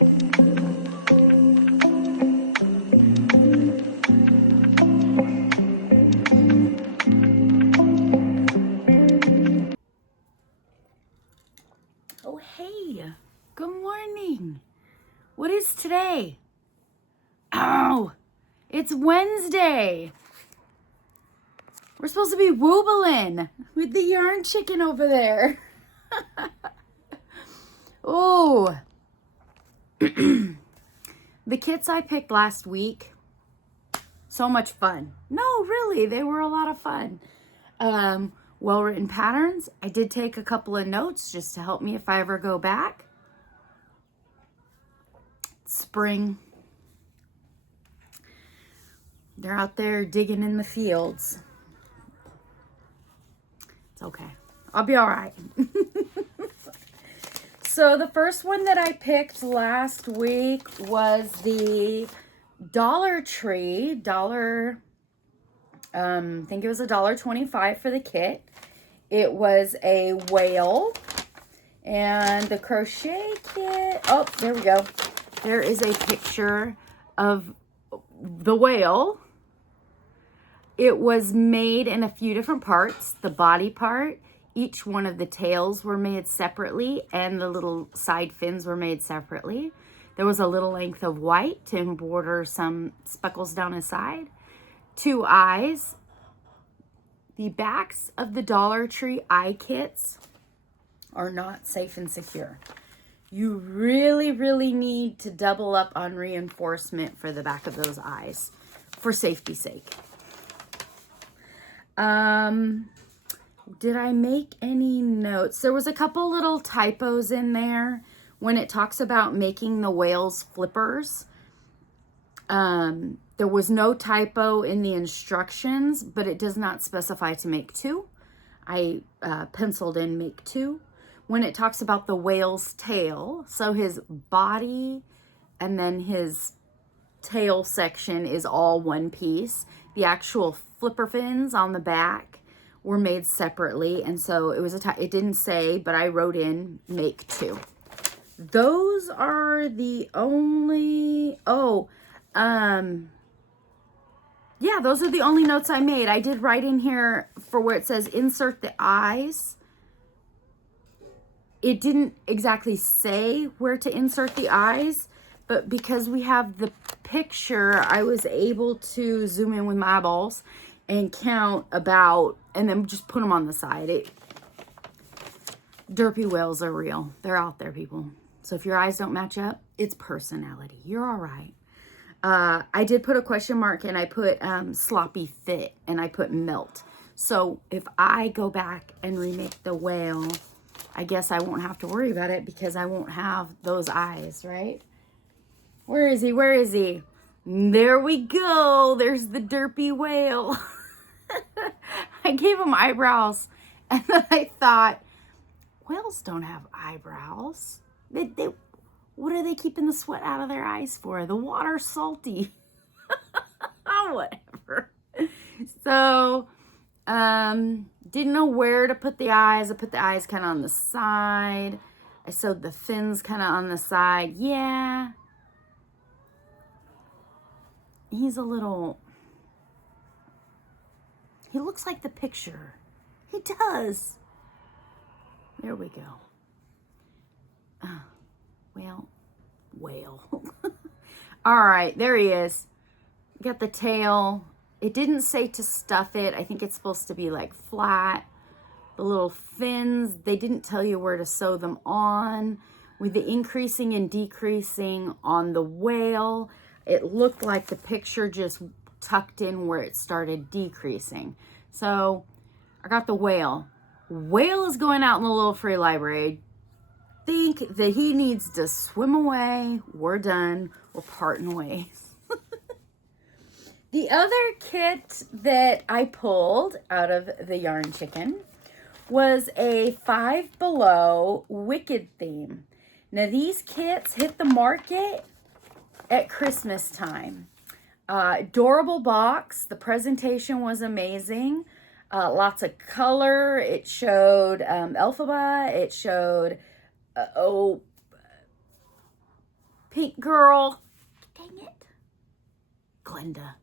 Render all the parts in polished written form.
Oh, hey, good morning. What is today? Oh, it's Wednesday. We're supposed to be wobbling with the yarn chicken over there. Oh, the kits I picked last week, so much fun. No, really, they were a lot of fun. Well-written patterns. I did take a couple of notes just to help me if I ever go back. Spring. They're out there digging in the fields. It's okay. I'll be all right. So the first one that I picked last week was the Dollar Tree. I think it was $1.25 for the kit. It was a whale. And the crochet kit, oh, there we go. There is a picture of the whale. It was made in a few different parts. The body part, each one of the tails were made separately, and the little side fins were made separately. There was a little length of white to embroider some speckles down his side. 2 eyes. The backs of the Dollar Tree eye kits are not safe and secure. You really, really need to double up on reinforcement for the back of those eyes for safety's sake. Did I make any notes? There was a couple little typos in there when it talks about making the whales flippers. There was no typo in the instructions, but it does not specify to make 2. I penciled in make 2. When it talks about the whale's tail, so his body and then his tail section is all one piece. The actual flipper fins on the back were made separately, and so it was it didn't say, but I wrote in make 2. Those are the only, yeah, those are the only notes I made. I did write in here for where it says insert the eyes. It didn't exactly say where to insert the eyes, but because we have the picture, I was able to zoom in with my eyeballs and count about, and then just put them on the side. Derpy whales are real. They're out there, people. So if your eyes don't match up, it's personality. You're all right. I did put a question mark, and I put sloppy fit, and I put melt. So if I go back and remake the whale, I guess I won't have to worry about it because I won't have those eyes, right? Where is he? Where is he? There we go. There's the derpy whale. I gave him eyebrows, and then I thought, whales don't have eyebrows. What are they keeping the sweat out of their eyes for? The water's salty. Whatever. So, didn't know where to put the eyes. I put the eyes kind of on the side. I sewed the fins kind of on the side. Yeah. He's a little, he looks like the picture. He does. There we go. Whale. All right, there he is. Got the tail. It didn't say to stuff it. I think it's supposed to be like flat. The little fins, they didn't tell you where to sew them on. With the increasing and decreasing on the whale, it looked like the picture just tucked in where it started decreasing. So I got the whale. Whale is going out in the little free library. Think that he needs to swim away. We're done. We're parting ways. The other kit that I pulled out of the yarn chicken was a Five Below Wicked theme. Now these kits hit the market at Christmas time. Adorable box. The presentation was amazing. Lots of color. It showed Elphaba. It showed Pink girl. Dang it. Glenda.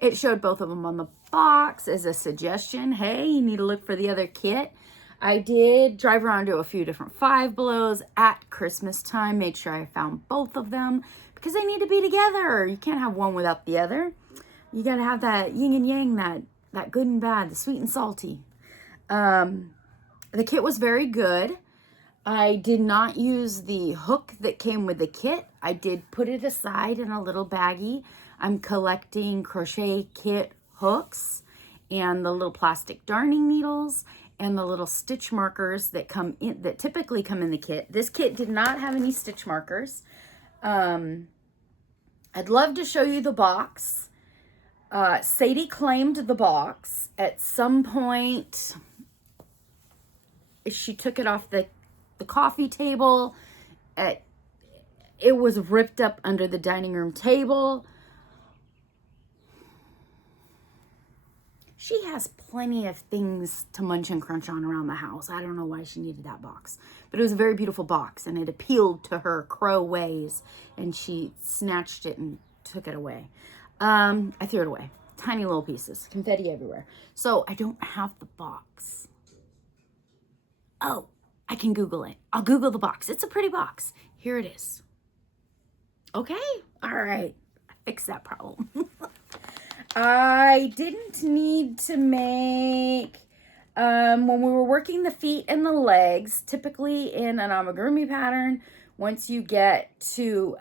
It showed both of them on the box as a suggestion. Hey, you need to look for the other kit. I did drive around to a few different Five Belows at Christmas time. Made sure I found both of them because they need to be together. You can't have one without the other. You got to have that yin and yang, that good and bad, the sweet and salty. The kit was very good. I did not use the hook that came with the kit. I did put it aside in a little baggie. I'm collecting crochet kit hooks and the little plastic darning needles and the little stitch markers that typically come in the kit. This kit did not have any stitch markers. I'd love to show you the box. Sadie claimed the box. At some point, she took it off the coffee table. It was ripped up under the dining room table. She has plenty of things to munch and crunch on around the house. I don't know why she needed that box. But it was a very beautiful box, and it appealed to her crow ways, and she snatched it and took it away. I threw it away. Tiny little pieces. Confetti everywhere. So I don't have the box. Oh, I can Google it. I'll Google the box. It's a pretty box. Here it is. Okay. All right. I fixed that problem. I didn't need to make, when we were working the feet and the legs, typically in an amigurumi pattern, once you get to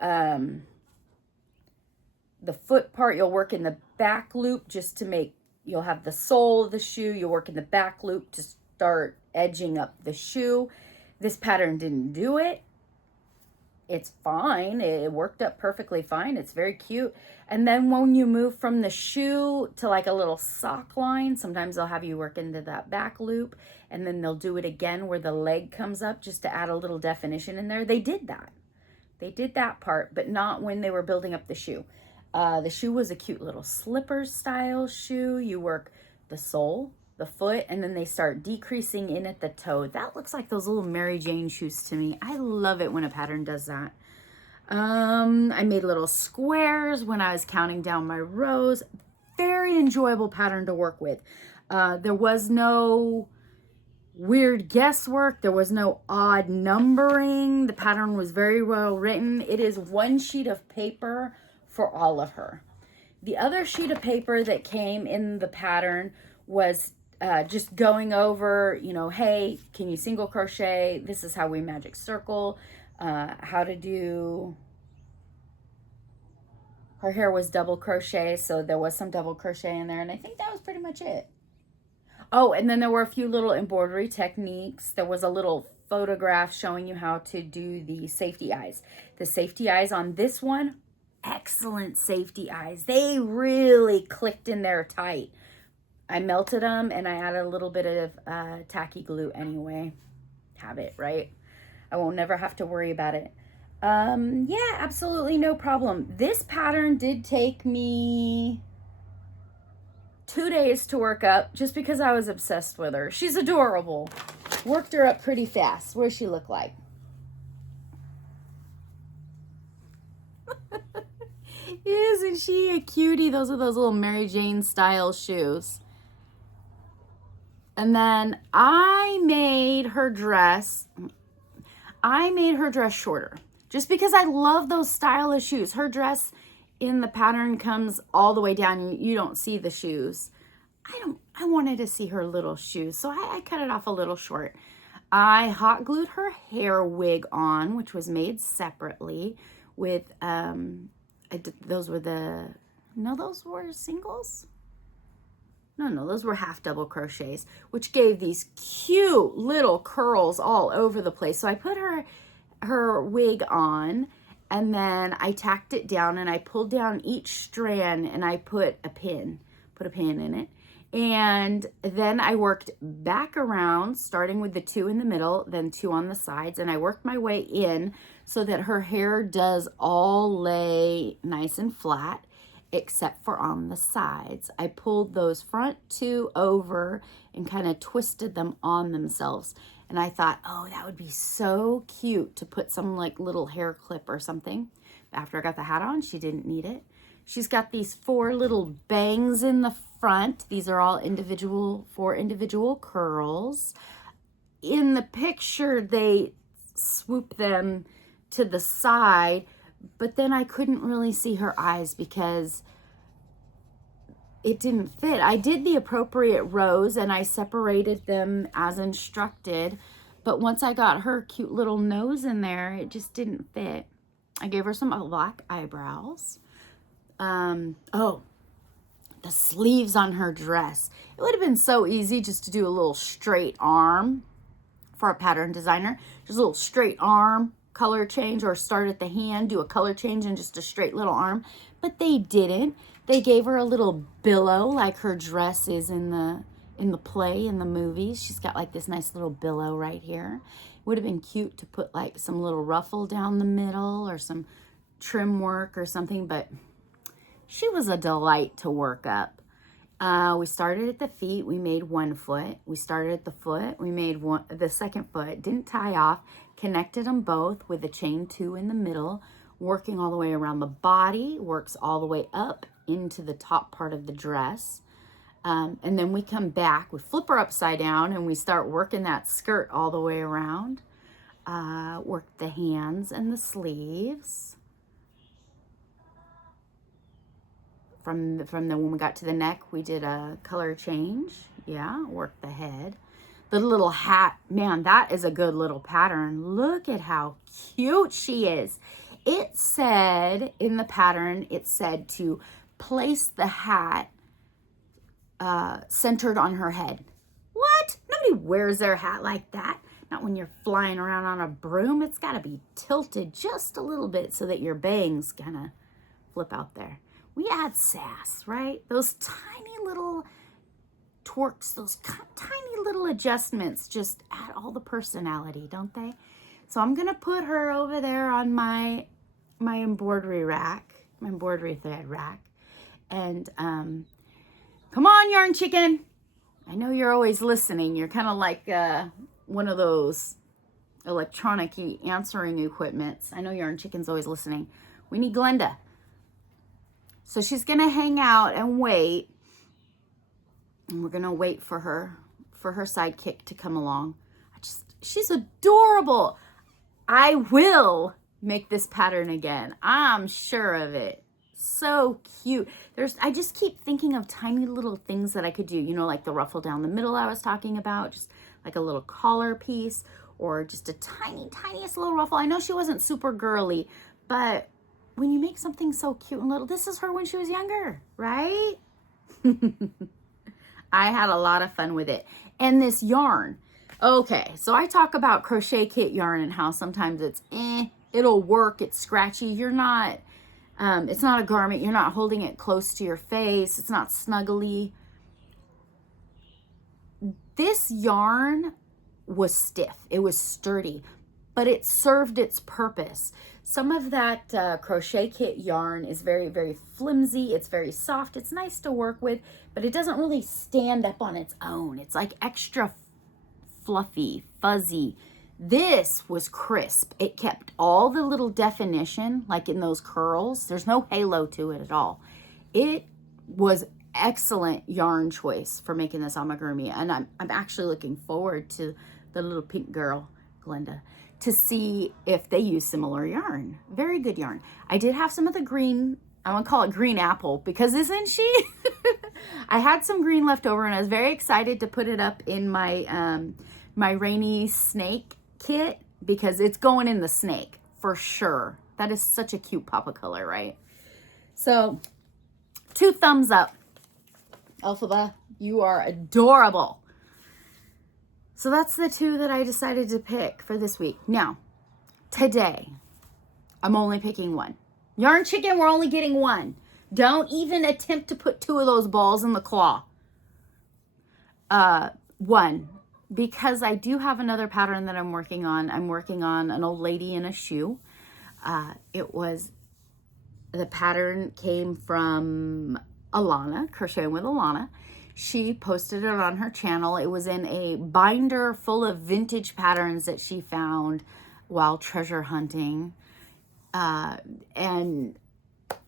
the foot part, you'll work in the back loop just to make, you'll have the sole of the shoe, you'll work in the back loop to start edging up the shoe. This pattern didn't do it. It's fine. It worked up perfectly fine. It's very cute. And then when you move from the shoe to like a little sock line, sometimes they'll have you work into that back loop, and then they'll do it again where the leg comes up just to add a little definition in there. They did that. They did that part, but not when they were building up the shoe. The shoe was a cute little slipper style shoe. You work the sole, the foot, and then they start decreasing in at the toe. That looks like those little Mary Jane shoes to me. I love it when a pattern does that. I made little squares when I was counting down my rows. Very enjoyable pattern to work with. There was no weird guesswork. There was no odd numbering. The pattern was very well written. It is one sheet of paper for all of her. The other sheet of paper that came in the pattern was just going over, you know, hey, can you single crochet? This is how we magic circle. How to do, her hair was double crochet, so there was some double crochet in there, and I think that was pretty much it. Oh, and then there were a few little embroidery techniques. There was a little photograph showing you how to do the safety eyes. The safety eyes on this one, excellent safety eyes. They really clicked in there tight. I melted them, and I added a little bit of tacky glue anyway. Have it, right? I won't never have to worry about it. Yeah, absolutely no problem. This pattern did take me 2 days to work up just because I was obsessed with her. She's adorable. Worked her up pretty fast. What does she look like? Isn't she a cutie? Those are those little Mary Jane style shoes. And then I made her dress shorter just because I love those style of shoes. Her dress in the pattern comes all the way down. You don't see the shoes. I wanted to see her little shoes, so I cut it off a little short. I hot glued her hair wig on, which was made separately with, those were singles? No, those were half double crochets, which gave these cute little curls all over the place. So I put her wig on, and then I tacked it down, and I pulled down each strand, and I put a pin in it. And then I worked back around, starting with the 2 in the middle, then 2 on the sides, and I worked my way in so that her hair does all lay nice and flat, except for on the sides. I pulled those front 2 over and kind of twisted them on themselves. And I thought, oh, that would be so cute to put some like little hair clip or something. After I got the hat on, she didn't need it. She's got these 4 little bangs in the front. These are all 4 individual curls. In the picture, they swoop them to the side, but then I couldn't really see her eyes because it didn't fit. I did the appropriate rows and I separated them as instructed, but once I got her cute little nose in there, it just didn't fit. I gave her some black eyebrows. Oh, the sleeves on her dress. It would have been so easy just to do a little straight arm for a pattern designer. Just a little straight arm color change, or start at the hand, do a color change and just a straight little arm. But they didn't. They gave her a little billow like her dress is in the play, in the movies. She's got like this nice little billow right here. It would have been cute to put like some little ruffle down the middle or some trim work or something, but she was a delight to work up. We started at the feet, we made 1 foot. We started at the foot, we made the second foot, didn't tie off, connected them both with a chain 2 in the middle, working all the way around the body, works all the way up into the top part of the dress. And then we come back, we flip her upside down and we start working that skirt all the way around. Work the hands and the sleeves. From the when we got to the neck, we did a color change. Yeah, worked the head. The little hat, man, that is a good little pattern. Look at how cute she is. It said in the pattern, it said to place the hat centered on her head. What? Nobody wears their hat like that. Not when you're flying around on a broom. It's got to be tilted just a little bit so that your bangs kind of flip out there. We add sass, right? Those tiny little twerks, those tiny little adjustments just add all the personality, don't they? So I'm going to put her over there on my embroidery rack, my embroidery thread rack. And come on, Yarn Chicken. I know you're always listening. You're kind of like one of those electronic answering equipments. I know Yarn Chicken's always listening. We need Glenda. So she's going to hang out and wait. And we're going to wait for her sidekick to come along. She's adorable. I will make this pattern again. I'm sure of it. So cute. I just keep thinking of tiny little things that I could do, you know, like the ruffle down the middle I was talking about, just like a little collar piece, or just a tiniest little ruffle. I know she wasn't super girly, but when you make something so cute and little, this is her when she was younger, right? I had a lot of fun with it. And this yarn. Okay, so I talk about crochet kit yarn and how sometimes it's it'll work, it's scratchy. You're not, it's not a garment. You're not holding it close to your face. It's not snuggly. This yarn was stiff. It was sturdy, but it served its purpose. Some of that crochet kit yarn is very, very flimsy. It's very soft. It's nice to work with, but it doesn't really stand up on its own. It's like extra fluffy, fuzzy. This was crisp. It kept all the little definition, like in those curls. There's no halo to it at all. It was excellent yarn choice for making this amigurumi, and I'm actually looking forward to the little pink girl, Glenda, to see if they use similar yarn. Very good yarn. I did have some of the green, I'm gonna call it green apple, because isn't she? I had some green left over and I was very excited to put it up in my my raineee snake kit, because it's going in the snake for sure. That is such a cute pop of color, right? So 2 thumbs up. Elphaba, you are adorable. So that's the 2 that I decided to pick for this week. Now, today, I'm only picking 1. Yarn Chicken, we're only getting 1. Don't even attempt to put 2 of those balls in the claw. 1, because I do have another pattern that I'm working on. I'm working on an old lady in a shoe. The pattern came from Alana, Crocheting with Alana. She posted it on her channel. It was in a binder full of vintage patterns that she found while treasure hunting. And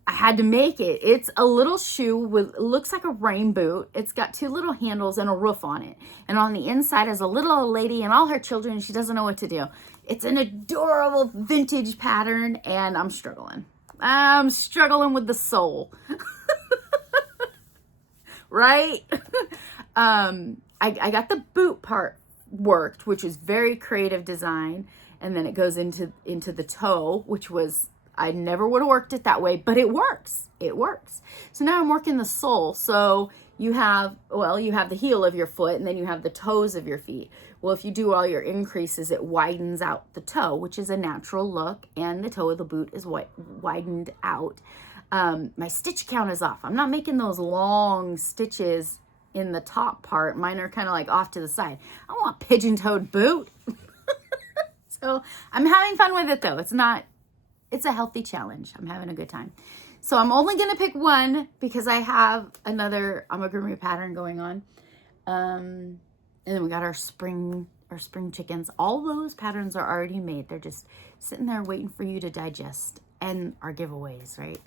I had to make it. It's a little shoe with, looks like a rain boot. It's got 2 little handles and a roof on it. And on the inside is a little old lady and all her children. She doesn't know what to do. It's an adorable vintage pattern, and I'm struggling. I'm struggling with the sole. Right? I got the boot part worked, which is very creative design. And then it goes into the toe, which was, I never would have worked it that way, but it works. It works. So now I'm working the sole. So you have, well, you have the heel of your foot, and then you have the toes of your feet. Well, if you do all your increases, it widens out the toe, which is a natural look, and the toe of the boot is widened out. My stitch count is off. I'm not making those long stitches in the top part. Mine are kind of like off to the side. I want a pigeon-toed boot. So I'm having fun with it though. It's a healthy challenge. I'm having a good time. So I'm only going to pick one because I have another amigurumi pattern going on. And then we got our spring chickens. All those patterns are already made. They're just sitting there waiting for you to digest, and our giveaways, right?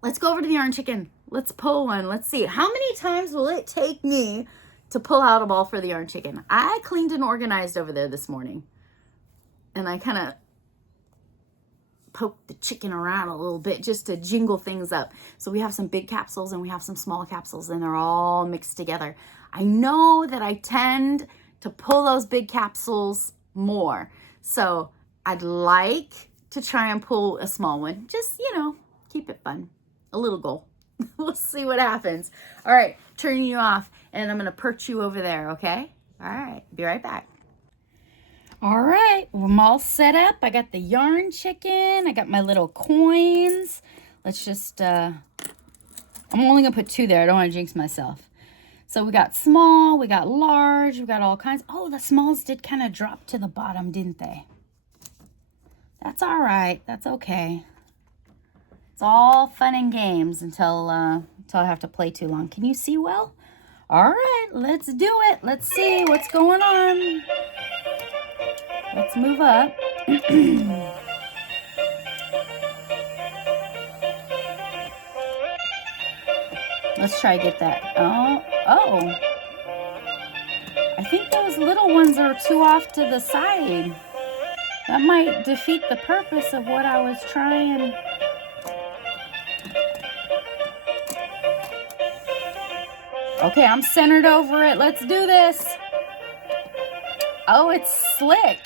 Let's go over to the yarn chicken. Let's pull one. Let's see. How many times will it take me to pull out a ball for the yarn chicken? I cleaned and organized over there this morning, and I kind of poked the chicken around a little bit just to jingle things up. So we have some big capsules and we have some small capsules, and they're all mixed together. I know that I tend to pull those big capsules more. So I'd like to try and pull a small one. Just, you know, keep it fun. A little goal. We'll see what happens. All right, turning you off, and I'm going to perch you over there, okay? All right, be right back. All right, I'm all set up. I got the yarn chicken. I got my little coins. Let's just, I'm only going to put 2 there. I don't want to jinx myself. So we got small, we got large, we got all kinds. Oh, the smalls did kind of drop to the bottom, didn't they? That's all right. That's okay. It's all fun and games until I have to play too long. Can you see well? All right, let's do it. Let's see what's going on. Let's move up. Let's try to get that. Oh. I think those little ones are too off to the side. That might defeat the purpose of what I was trying. Okay, I'm centered over it. Let's do this. Oh, it's slick.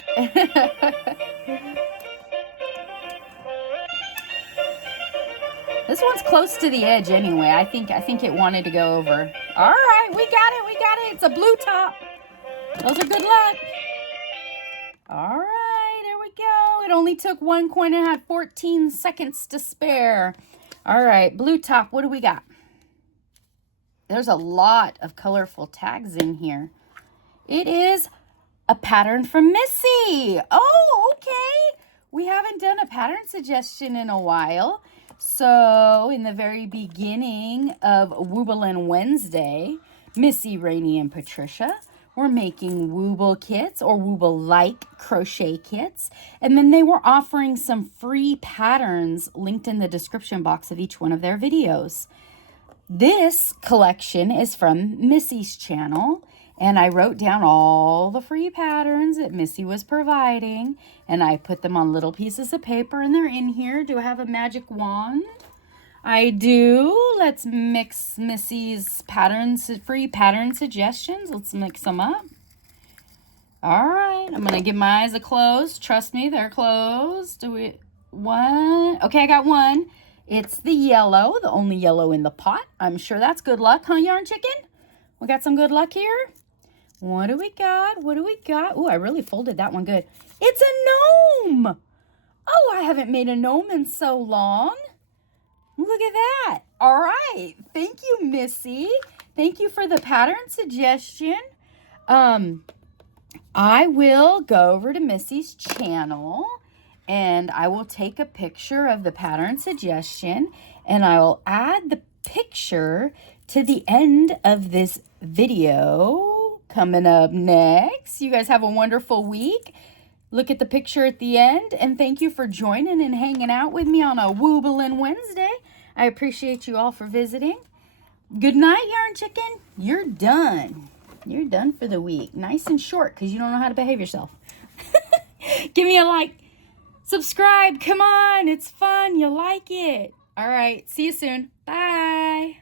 This one's close to the edge anyway. I think it wanted to go over. All right, we got it. We got it. It's a blue top. Those are good luck. All right, there we go. It only took 1 coin and had 14 seconds to spare. All right, blue top. What do we got? There's a lot of colorful tags in here. It is a pattern from Missy. Oh, okay. We haven't done a pattern suggestion in a while. So in the very beginning of Wobblin Wednesday, Missy, Raineee, and Patricia were making Wobble kits or Wobble-like crochet kits. And then they were offering some free patterns linked in the description box of each one of their videos. This collection is from Missy's channel, and I wrote down all the free patterns that Missy was providing, and I put them on little pieces of paper, and they're in here. Do I have a magic wand? I do. Let's mix Missy's patterns, free pattern suggestions. Let's mix them up. All right, I'm going to give my eyes a close. Trust me, they're closed. One. Okay, I got one. It's the yellow, the only yellow in the pot. I'm sure that's good luck, huh, Yarn Chicken? We got some good luck here. What do we got? What do we got? Oh, I really folded that one good. It's a gnome. Oh, I haven't made a gnome in so long. Look at that. All right. Thank you, Missy. Thank you for the pattern suggestion. I will go over to Missy's channel, and I will take a picture of the pattern suggestion, and I will add the picture to the end of this video. Coming up next, you guys have a wonderful week. Look at the picture at the end, and thank you for joining and hanging out with me on a Wobblin Wednesday. I appreciate you all for visiting. Good night, Yarn Chicken. You're done. You're done for the week. Nice and short because you don't know how to behave yourself. Give me a like. Subscribe. Come on. It's fun. You like it. All right. See you soon. Bye.